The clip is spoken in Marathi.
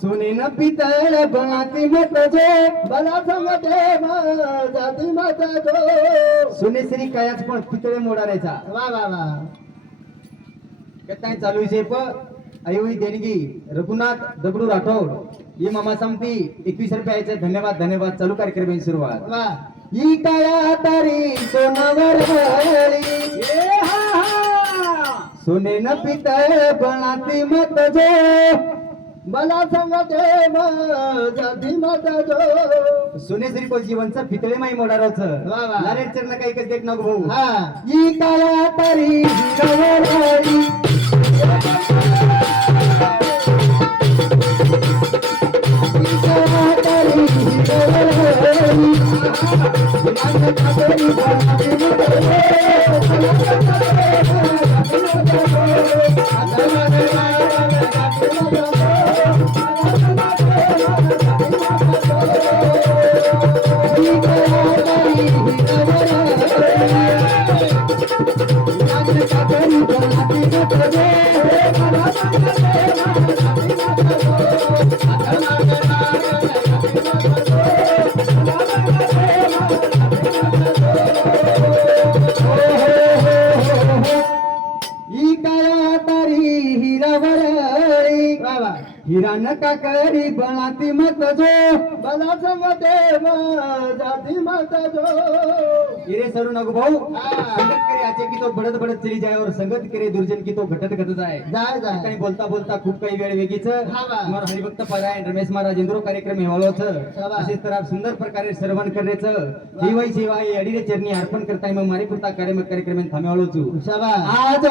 सुनीन पितळ बनाती मत जो बला संगते जाती मत जो सुनेश्री कायाच पण पितळे मोडारायचा वा वा वा काय चालू विषय आईवई देणगी रघुनाथ दगडू राठोड ही मामा समती 21 रुपयाचे धन्यवाद धन्यवाद चालू कार्यक्रम सुरुवात वा ही काया तारी सोनावर सुनेन पितळ बनाती मत जो मला सांगते जाती माता जो सुनेश्री को जीवनचा पितळे माई मोडाराच लारेट चरण काही कस देख नको भाऊ हा ई काया तारी हिरवळी ई काया तारी हिरवळी मन कातरी बनाती हिरान काकरी बनाती मत जो बला संगते जाती मत जो हिरे सरू नको भाऊ संगत करे आचे की तो बडत बडत चली जाय और संगत करे दुर्जन की तो घटत घटत जाय जाय जाय काही बोलता बोलता खूप काही वेळ वेगीच मोर हरिभक्त परायण रमेश महाराज इंद्रो कार्यक्रम हेवाळोच असेच तर सुंदर प्रकारे श्रवण करायचं जीवाई सेवा अडीरे चरणी अर्पण करताय मग मारी पुरता कार्यक्रम थांबवाळोच आज